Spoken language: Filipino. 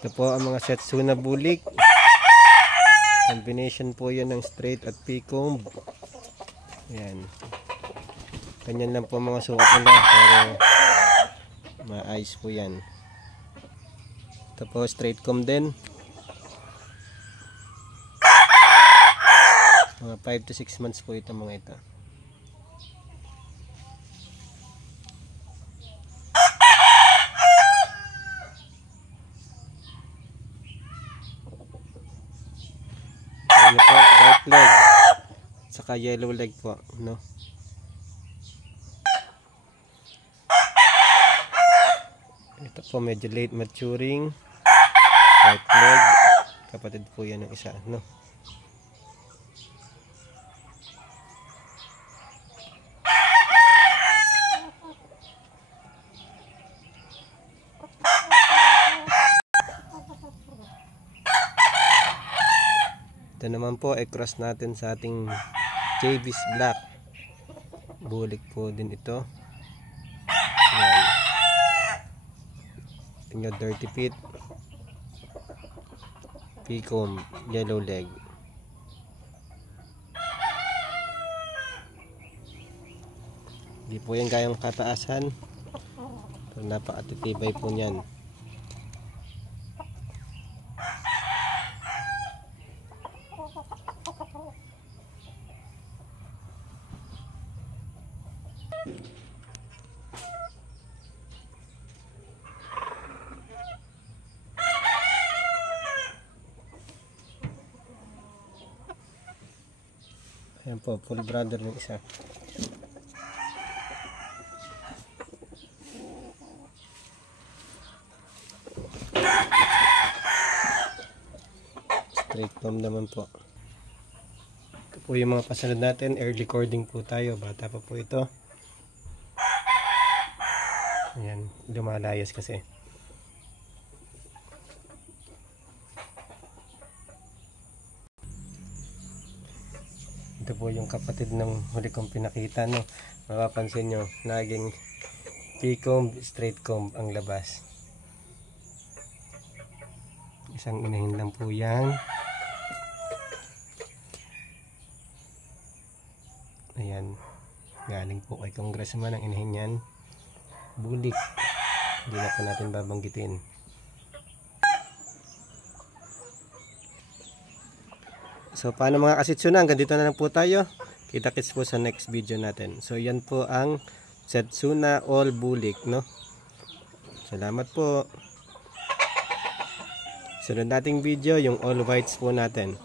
Ito po ang mga Setsuna bulik. Combination po yan ng straight at P-comb. Ayan. Ganyan lang po mga sukat nila. Pero maayos po yan. Ito po straight comb din. Mga 5 to 6 months po ito mga ito. Ano po, white leg saka yellow leg po, no? Ito po medyo late maturing white leg, kapatid po yan ng isa, no? Ito naman po, i-cross natin sa ating JV's Black. Bulik po din ito. Ayan. Tingnan, dirty feet. P-comb, yellow leg. Hindi po yan gayang kataasan. Pero napakatitibay po niyan. Ayan po, full brother ng isa. Straight comb naman po. Ito po yung mga pasunod natin. Early cording po tayo. Bata pa po ito. Ayan, lumalayas kasi. Ito po yung kapatid ng huli kong pinakita, no? Mapapansin nyo, naging P-comb, straight comb ang labas. Isang inahin lang po yan. Ayan, galing po kay congressman ang inahin yan. Bulik, hindi na po natin babanggitin. So paano mga kasitsuna, hanggang dito na lang po tayo. Kita-kits po sa next video natin. So yan po ang Setsuna all bulik, no? Salamat po. Sunod nating video yung all whites po natin.